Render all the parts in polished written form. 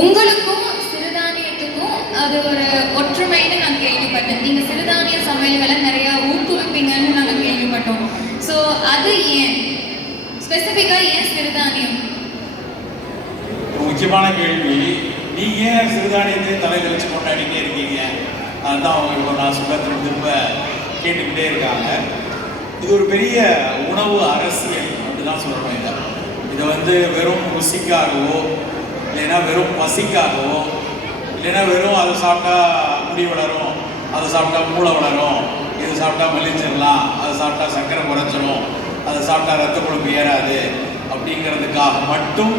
உங்களுக்கும் சிறுதானியத்துக்கும் அது ஒரு ஒற்றுமைன்னு நான் கேள்விப்பட்டேன். நீங்க சிறுதானிய சமையல்களை நிறைய ஊக்குவிப்பீங்கன்னு நாங்கள் கேள்விப்பட்டோம். ஸோ அது ஏன் ஸ்பெசிஃபிக்கா ஏன் சிறுதானியம்? முக்கியமான கேள்வி. நீங்க ஏன் சிறுதானியத்தை தலையில வச்சு கொண்டாடிட்டே இருக்கீங்க? அதுதான் அவங்க நான் சொல்ல திரும்ப கேட்டுக்கிட்டே இருக்காங்க. இது ஒரு பெரிய உணவு அரசியல் அப்படிதான் சொல்லணும். இதை வெறும் ருசிக்காகவோ இல்லைன்னா வெறும் பசிக்காகவோ இல்லைன்னா வெறும் அதை சாப்பிட்டா முடி வளரும், அதை சாப்பிட்டா மூளை வளரும், இது சாப்பிட்டா மல்லிச்சிடலாம், அதை சாப்பிட்டா சர்க்கரை குறைச்சிடும், அதை சாப்பிட்டா ரத்த கொழுப்பு ஏறாது அப்படிங்கிறதுக்காக மட்டும்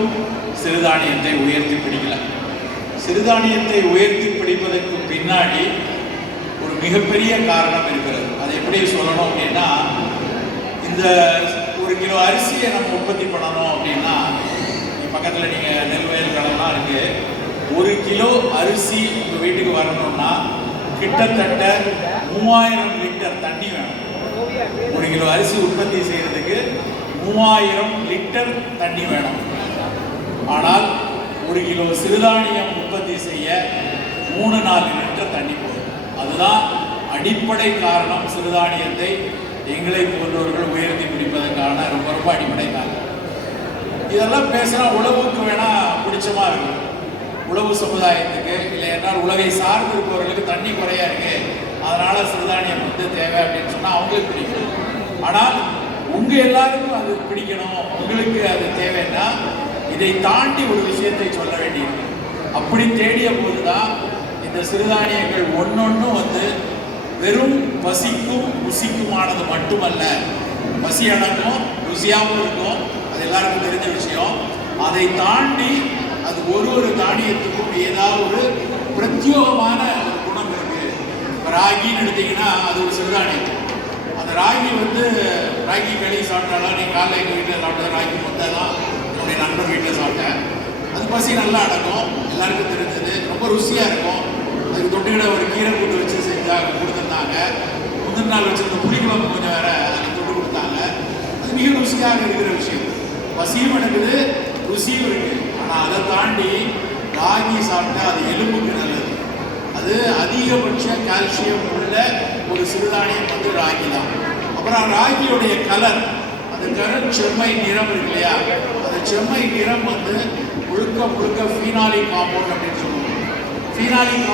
சிறுதானியத்தை உயர்த்தி பிடிக்கல. சிறுதானியத்தை உயர்த்தி பிடிப்பதற்கு பின்னாடி ஒரு மிகப்பெரிய காரணம் இருக்கிறது. அதை எப்படி சொல்லணும் அப்படின்னா, இந்த 1 கிலோ அரிசியை நம்ம உற்பத்தி பண்ணணும் அப்படின்னா, பக்கத்தில் நீங்கள் நெல் வயல் கடலாம் இருக்கு. 1 கிலோ அரிசி உங்கள் வீட்டுக்கு வரணும்னா கிட்டத்தட்ட 3000 லிட்டர் தண்ணி வேணும். 1 கிலோ அரிசி உற்பத்தி செய்யறதுக்கு 3000 லிட்டர் தண்ணி வேணும். ஆனால் 1 கிலோ சிறுதானியம் உற்பத்தி செய்ய 3-4 லிட்டர் தண்ணி போதும். அதுதான் அடிப்படை காரணம். சிறுதானியத்தை எங்களை போன்றவர்கள் உயர்த்தி பிடிப்பதற்கான ரொம்ப ரொம்ப அடிப்படை காரணம். இதெல்லாம் பேசினா உழவுக்கு வேணா பிடிச்சமா இருக்கு, உழவு சமுதாயத்துக்கு இல்லை என்றால் உழவை சார்ந்து இருப்பவர்களுக்கு தண்ணி குறையா இருக்கு, அதனால சிறுதானியம் தேவை அப்படின்னு சொன்னா அவங்களுக்கு பிடிக்கும். ஆனால் உங்க எல்லாருக்கும் அது பிடிக்கணும், உங்களுக்கு அது தேவைன்னா இதை தாண்டி ஒரு விஷயத்தை சொல்ல வேண்டியிருக்கு. அப்படி தேடிய போதுதான் இந்த சிறுதானியங்கள் ஒன்னொன்னும் வெறும் பசிக்கும் ருசிக்குமானது மட்டுமல்ல, பசி அடங்கும், ருசியாகவும் இருக்கும், அது எல்லாருக்கும் தெரிஞ்ச விஷயம். அதை தாண்டி அது ஒரு தானியத்துக்கும் ஏதாவது ஒரு பிரத்யோகமான ஒரு குணம் இருக்கு. ராகின்னு எடுத்தீங்கன்னா அது ஒரு சிறுதானியம். அந்த ராகி ராகி களி சாப்பிட்டாலும், நீ காலையில் எங்கள் வீட்டில் சாப்பிட்டா ராகி முட்டை தான் என்னுடைய நண்பர் வீட்டில் சாப்பிட்டேன். அது பசி நல்லா அடங்கும், எல்லாருக்கும் தெரிஞ்சது, ரொம்ப ருசியாக இருக்கும். அதுக்கு தொட்டுக்கிட ஒரு கீரை கூட்டு வச்சு கொடுத்துருந்தாங்க. முந்தின நாள் வச்சுருந்த புளிக்குழம்பு கொஞ்சம் வேற அதுக்கு தொட்டு கொடுத்தாங்க. அது மிக ருசியாக இருக்கிற விஷயம். பசியும் எடுக்குது, ருசியும் இருக்கு. ஆனால் அதை தாண்டி ராகி சாப்பிட்டா அது எலும்புக்கு நல்லது. அது அதிகபட்ச கால்சியம் உள்ள ஒரு சிறுதானியம் ராகி தான். அப்புறம் ராகியுடைய கலர், அந்த கலர் செம்மை நிறம் இருக்கு இல்லையா, அந்த செம்மை நிறம் முழுக்க முழுக்க ஃபீனாலிக் காம்பவுண்ட் அப்படின்னு சொல்லுவோம். ஃபீனாலிக்